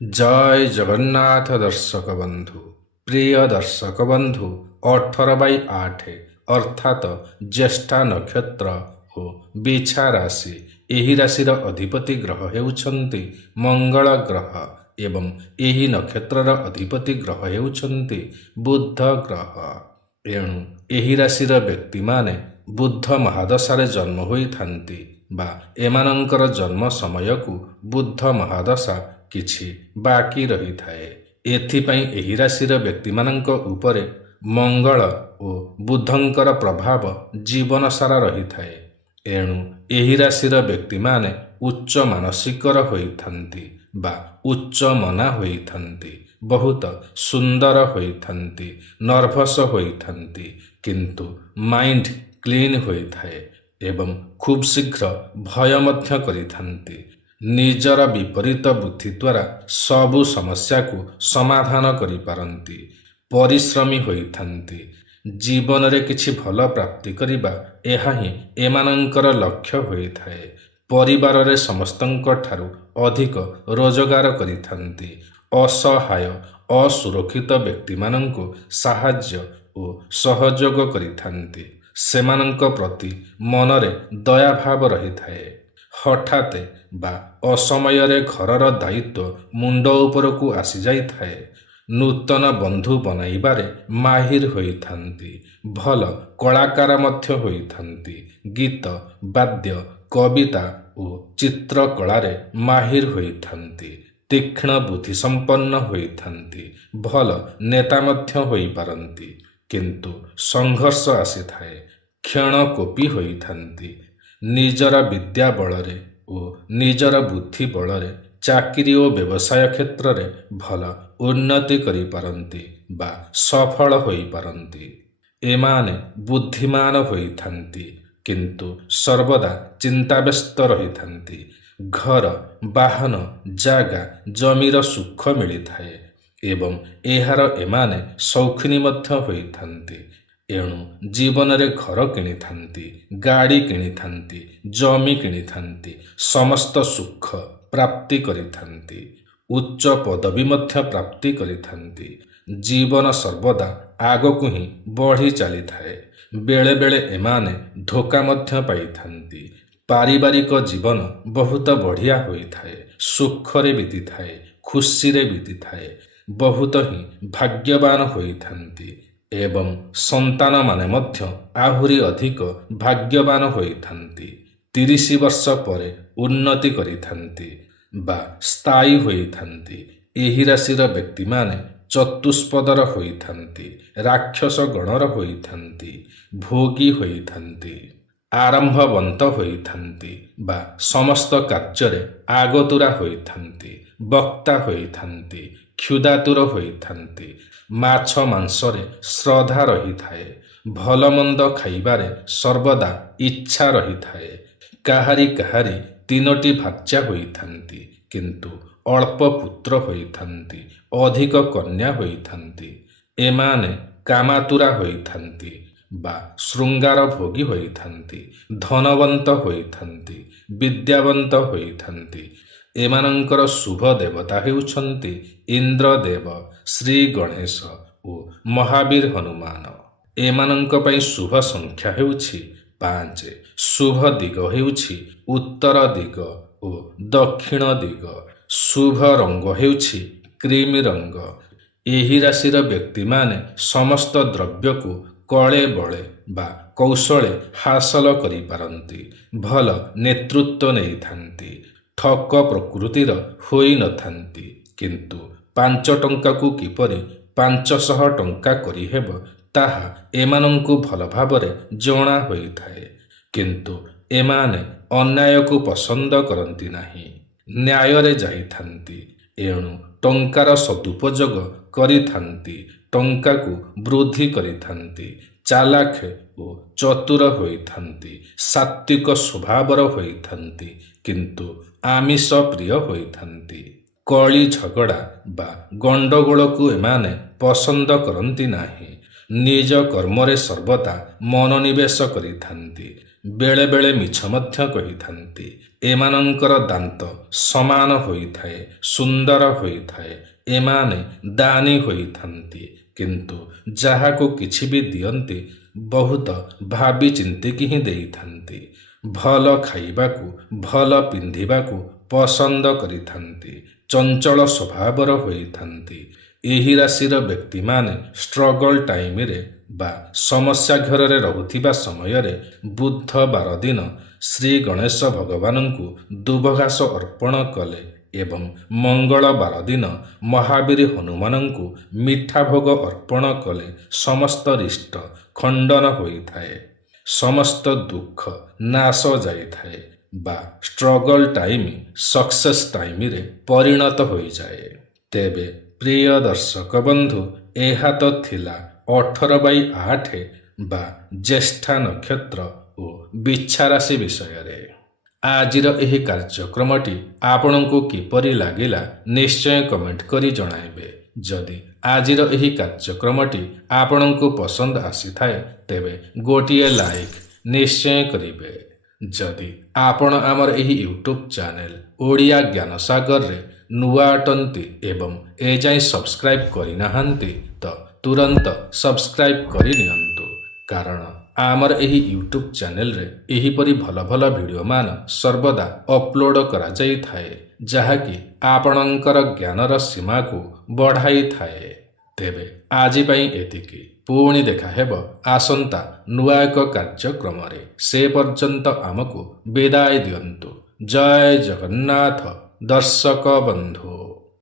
জয় জগন্নাথ দর্শক বন্ধু। প্রিয় দর্শক বন্ধু, 18/8 অর্থাৎ জ্ୟେଷ୍ଠା ନକ୍ଷତ୍ର ଓ ବିଛା ରାଶି, ଏହି ରାଶିର ଅଧିପତି ଗ୍ରହ ହେଉଛନ୍ତି ମଙ୍ଗଳ ଗ୍ରହ ଏବଂ ଏହି ନକ୍ଷତ୍ରର ଅଧିପତି ଗ୍ରହ ହେଉଛନ୍ତି ବୁଧ ଗ୍ରହ। ଏଣୁ ଏହି ରାଶିର ବ୍ୟକ୍ତିମାନେ ବୁଧ ମହାଦଶାରେ ଜନ୍ମ ହୋଇଥାନ୍ତି ବା ଏମାନଙ୍କର ଜନ୍ମ ସମୟକୁ ବୁଧ ମହାଦଶା କିଛି ବାକି ରହିଥାଏ। ଏଥିପାଇଁ ଏହି ରାଶିର ବ୍ୟକ୍ତିମାନଙ୍କ ଉପରେ ମଙ୍ଗଳ ଓ ବୁଧଙ୍କର ପ୍ରଭାବ ଜୀବନ ସାରା ରହିଥାଏ। ଏଣୁ ଏହି ରାଶିର ବ୍ୟକ୍ତିମାନେ ଉଚ୍ଚ ମାନସିକର ହୋଇଥାନ୍ତି ବା ଉଚ୍ଚ ମନା ହୋଇଥାନ୍ତି, ବହୁତ ସୁନ୍ଦର ହୋଇଥାନ୍ତି, ନର୍ଭସ ହୋଇଥାନ୍ତି, କିନ୍ତୁ ମାଇଣ୍ଡ କ୍ଲିନ୍ ହୋଇଥାଏ ଏବଂ ଖୁବ୍ ଶୀଘ୍ର ଭୟ ମଧ୍ୟ କରିଥାନ୍ତି। ନିଜର ବିପରୀତ ବୁଦ୍ଧି ଦ୍ୱାରା ସବୁ ସମସ୍ୟାକୁ ସମାଧାନ କରିପାରନ୍ତି, ପରିଶ୍ରମୀ ହୋଇଥାନ୍ତି। ଜୀବନରେ କିଛି ଭଲ ପ୍ରାପ୍ତି କରିବା, ଏହା ହିଁ ଏମାନଙ୍କର ଲକ୍ଷ୍ୟ ହୋଇଥାଏ। ପରିବାରରେ ସମସ୍ତଙ୍କ ଠାରୁ ଅଧିକ ରୋଜଗାର କରିଥାନ୍ତି। ଅସହାୟ ଅସୁରକ୍ଷିତ ବ୍ୟକ୍ତିମାନଙ୍କୁ ସାହାଯ୍ୟ ଓ ସହଯୋଗ କରିଥାନ୍ତି। ସେମାନଙ୍କ ପ୍ରତି ମନରେ ଦୟାଭାବ ରହିଥାଏ। ହଠାତ୍ ବା ଅସମୟରେ ଘରର ଦାୟିତ୍ୱ ମୁଣ୍ଡ ଉପରକୁ ଆସିଯାଇଥାଏ। ନୂତନ ବନ୍ଧୁ ବନାଇବାରେ ମାହିର ହୋଇଥାନ୍ତି। ଭଲ କଳାକାର ମଧ୍ୟ ହୋଇଥାନ୍ତି। ଗୀତ, ବାଦ୍ୟ, କବିତା ଓ ଚିତ୍ରକଳାରେ ମାହିର ହୋଇଥାନ୍ତି। ତୀକ୍ଷ୍ଣ ବୁଦ୍ଧି ସମ୍ପନ୍ନ ହୋଇଥାନ୍ତି। ଭଲ ନେତା ମଧ୍ୟ ହୋଇପାରନ୍ତି, କିନ୍ତୁ ସଂଘର୍ଷ ଆସିଥାଏ। କ୍ଷଣକୋପୀ ହୋଇଥାନ୍ତି। ନିଜର ବିଦ୍ୟା ବଳରେ ଓ ନିଜର ବୁଦ୍ଧି ବଳରେ ଚାକିରି ଓ ବ୍ୟବସାୟ କ୍ଷେତ୍ରରେ ଭଲ ଉନ୍ନତି କରିପାରନ୍ତି ବା ସଫଳ ହୋଇପାରନ୍ତି। ଏମାନେ ବୁଦ୍ଧିମାନ ହୋଇଥାନ୍ତି, କିନ୍ତୁ ସର୍ବଦା ଚିନ୍ତାବ୍ୟସ୍ତ ରହିଥାନ୍ତି। ଘର, ବାହନ, ଜାଗା, ଜମିର ସୁଖ ମିଳିଥାଏ ଏବଂ ଏହାର ଏମାନେ ସୌଖିନୀ ମଧ୍ୟ ହୋଇଥାନ୍ତି। ଏଣୁ ଜୀବନରେ ଘର କିଣିଥାନ୍ତି, ଗାଡ଼ି କିଣିଥାନ୍ତି, ଜମି କିଣିଥାନ୍ତି, ସମସ୍ତ ସୁଖ ପ୍ରାପ୍ତି କରିଥାନ୍ତି। ଉଚ୍ଚ ପଦବୀ ମଧ୍ୟ ପ୍ରାପ୍ତି କରିଥାନ୍ତି। ଜୀବନ ସର୍ବଦା ଆଗକୁ ହିଁ ବଢ଼ି ଚାଲିଥାଏ। ବେଳେବେଳେ ଏମାନେ ଧୋକା ମଧ୍ୟ ପାଇଥାନ୍ତି। ପାରିବାରିକ ଜୀବନ ବହୁତ ବଢ଼ିଆ ହୋଇଥାଏ, ସୁଖରେ ବିତିଥାଏ, ଖୁସିରେ ବିତିଥାଏ। ବହୁତ ହିଁ ଭାଗ୍ୟବାନ ହୋଇଥାନ୍ତି ଏବଂ ସନ୍ତାନମାନେ ମଧ୍ୟ ଆହୁରି ଅଧିକ ଭାଗ୍ୟବାନ ହୋଇଥାନ୍ତି। 30 ବର୍ଷ ପରେ ଉନ୍ନତି କରିଥାନ୍ତି ବା ସ୍ଥାୟୀ ହୋଇଥାନ୍ତି। ଏହି ରାଶିର ବ୍ୟକ୍ତିମାନେ ଚତୁଷ୍ପଦର ହୋଇଥାନ୍ତି, ରାକ୍ଷସ ଗଣର ହୋଇଥାନ୍ତି, ଭୋଗୀ ହୋଇଥାନ୍ତି, ଆରମ୍ଭବନ୍ତ ହୋଇଥାନ୍ତି ବା ସମସ୍ତ କାର୍ଯ୍ୟରେ ଆଗତୁରା ହୋଇଥାନ୍ତି, ବକ୍ତା ହୋଇଥାନ୍ତି, କ୍ଷୁଧାତୁର ହୋଇଥାନ୍ତି। ମାଛ ମାଂସରେ ଶ୍ରଦ୍ଧା ରହିଥାଏ। ଭଲ ମନ୍ଦ ଖାଇବାରେ ସର୍ବଦା ଇଚ୍ଛା ରହିଥାଏ। କାହାରି କାହାରି 3ଟି ଭାର୍ଯ୍ୟା ହୋଇଥାନ୍ତି, କିନ୍ତୁ ଅଳ୍ପ ପୁତ୍ର ହୋଇଥାନ୍ତି, ଅଧିକ କନ୍ୟା ହୋଇଥାନ୍ତି। ଏମାନେ କାମାତୁରା ହୋଇଥାନ୍ତି ବା ଶୃଙ୍ଗାର ଭୋଗୀ ହୋଇଥାନ୍ତି, ଧନବନ୍ତ ହୋଇଥାନ୍ତି, ବିଦ୍ୟାବନ୍ତ ହୋଇଥାନ୍ତି। ଏମାନଙ୍କର ଶୁଭ ଦେବତା ହେଉଛନ୍ତି ଇନ୍ଦ୍ରଦେବ, ଶ୍ରୀ ଗଣେଶ ଓ ମହାବୀର ହନୁମାନ। ଏମାନଙ୍କ ପାଇଁ ଶୁଭ ସଂଖ୍ୟା ହେଉଛି 5। ଶୁଭ ଦିଗ ହେଉଛି ଉତ୍ତର ଦିଗ ଓ ଦକ୍ଷିଣ ଦିଗ। ଶୁଭ ରଙ୍ଗ ହେଉଛି କ୍ରିମ ରଙ୍ଗ। ଏହି ରାଶିର ବ୍ୟକ୍ତିମାନେ ସମସ୍ତ ଦ୍ରବ୍ୟକୁ କଳେ ବଳେ ବା କୌଶଳେ ହାସଲ କରିପାରନ୍ତି। ଭଲ ନେତୃତ୍ୱ ନେଇଥାନ୍ତି। ଠକ ପ୍ରକୃତିର ହୋଇନଥାନ୍ତି, କିନ୍ତୁ 5 ଟଙ୍କାକୁ କିପରି 500 ଟଙ୍କା କରିହେବ, ତାହା ଏମାନଙ୍କୁ ଭଲ ଭାବରେ ଜଣା ହୋଇଥାଏ। କିନ୍ତୁ ଏମାନେ ଅନ୍ୟାୟକୁ ପସନ୍ଦ କରନ୍ତି ନାହିଁ, ନ୍ୟାୟରେ ଯାଇଥାନ୍ତି। ଏଣୁ ଟଙ୍କାର ସଦୁପଯୋଗ କରିଥାନ୍ତି, ଟଙ୍କାକୁ ବୃଦ୍ଧି କରିଥାନ୍ତି। ଚାଲାଖ ଓ ଚତୁର ହୋଇଥାନ୍ତି। ସାତ୍ତ୍ୱିକ ସ୍ୱଭାବର ହୋଇଥାନ୍ତି, କିନ୍ତୁ ଆମିଷ ପ୍ରିୟ ହୋଇଥାନ୍ତି। କଳି ଝଗଡ଼ା ବା ଗଣ୍ଡଗୋଳକୁ ଏମାନେ ପସନ୍ଦ କରନ୍ତି ନାହିଁ। ନିଜ କର୍ମରେ ସର୍ବଦା ମନୋନିବେଶ କରିଥାନ୍ତି। ବେଳେବେଳେ ମିଛ ମଧ୍ୟ କହିଥାନ୍ତି। ଏମାନଙ୍କର ଦାନ୍ତ ସମାନ ହୋଇଥାଏ, ସୁନ୍ଦର ହୋଇଥାଏ। ଏମାନେ ଦାନୀ ହୋଇଥାନ୍ତି, କିନ୍ତୁ ଯାହାକୁ କିଛି ବି ଦିଅନ୍ତି ବହୁତ ଭାବି ଚିନ୍ତିକି ହିଁ ଦେଇଥାନ୍ତି। ଭଲ ଖାଇବାକୁ, ଭଲ ପିନ୍ଧିବାକୁ ପସନ୍ଦ କରିଥାନ୍ତି। ଚଞ୍ଚଳ ସ୍ୱଭାବର ହୋଇଥାନ୍ତି। ଏହି ରାଶିର ବ୍ୟକ୍ତିମାନେ ଷ୍ଟ୍ରଗଲ ଟାଇମରେ ବା ସମସ୍ୟା ଘରରେ ରହୁଥିବା ସମୟରେ ବୁଧବାର ଦିନ ଶ୍ରୀ ଗଣେଶ ଭଗବାନଙ୍କୁ ଦୁବଘାସ ଅର୍ପଣ କଲେ ଏବଂ ମଙ୍ଗଳବାର ଦିନ ମହାବୀର ହନୁମାନଙ୍କୁ ମିଠା ଭୋଗ ଅର୍ପଣ କଲେ ସମସ୍ତ ରିଷ୍ଟ ଖଣ୍ଡନ ହୋଇଥାଏ। ସମସ୍ତ ଦୁଃଖ ନାଶ ଯାଇଥାଏ ବା ଷ୍ଟ୍ରଗଲ ଟାଇମ୍ ସକ୍ସେସ୍ ଟାଇମରେ ପରିଣତ ହୋଇଯାଏ। ତେବେ ପ୍ରିୟ ଦର୍ଶକ ବନ୍ଧୁ, ଏହା ତ ଥିଲା 18/8 ବା ଜ୍ୟେଷ୍ଠା ନକ୍ଷତ୍ର ଓ ବିଛା ରାଶି ବିଷୟରେ। ଆଜିର ଏହି କାର୍ଯ୍ୟକ୍ରମଟି ଆପଣଙ୍କୁ କିପରି ଲାଗିଲା ନିଶ୍ଚୟ କମେଣ୍ଟ କରି ଜଣାଇବେ। ଯଦି ଆଜିର ଏହି କାର୍ଯ୍ୟକ୍ରମଟି ଆପଣଙ୍କୁ ପସନ୍ଦ ଆସିଥାଏ ତେବେ ଗୋଟିଏ ଲାଇକ୍ ନିଶ୍ଚୟ କରିବେ। ଯଦି ଆପଣ ଆମର ଏହି ୟୁଟ୍ୟୁବ୍ ଚ୍ୟାନେଲ ଓଡ଼ିଆ ଜ୍ଞାନସାଗରରେ ନୂଆ ଅଟନ୍ତି ଏବଂ ଏଯାଏଁ ସବସ୍କ୍ରାଇବ୍ କରିନାହାନ୍ତି ତ ତୁରନ୍ତ ସବସ୍କ୍ରାଇବ୍ କରିନିଅନ୍ତୁ, କାରଣ ଆମର ଏହି ୟୁଟ୍ୟୁବ୍ ଚ୍ୟାନେଲରେ ଏହିପରି ଭଲ ଭଲ ଭିଡ଼ିଓମାନ ସର୍ବଦା ଅପଲୋଡ଼ କରାଯାଇଥାଏ, ଯାହାକି ଆପଣଙ୍କର ଜ୍ଞାନର ସୀମାକୁ ବଢ଼ାଇଥାଏ। ତେବେ ଆଜି ପାଇଁ ଏତିକି। ପୁଣି ଦେଖା ହେବ ଆସନ୍ତା ନୂଆ ଏକ କାର୍ଯ୍ୟକ୍ରମରେ। ସେ ପର୍ଯ୍ୟନ୍ତ ଆମକୁ ବିଦାୟ ଦିଅନ୍ତୁ। ଜୟ ଜଗନ୍ନାଥ ଦର୍ଶକ ବନ୍ଧୁ।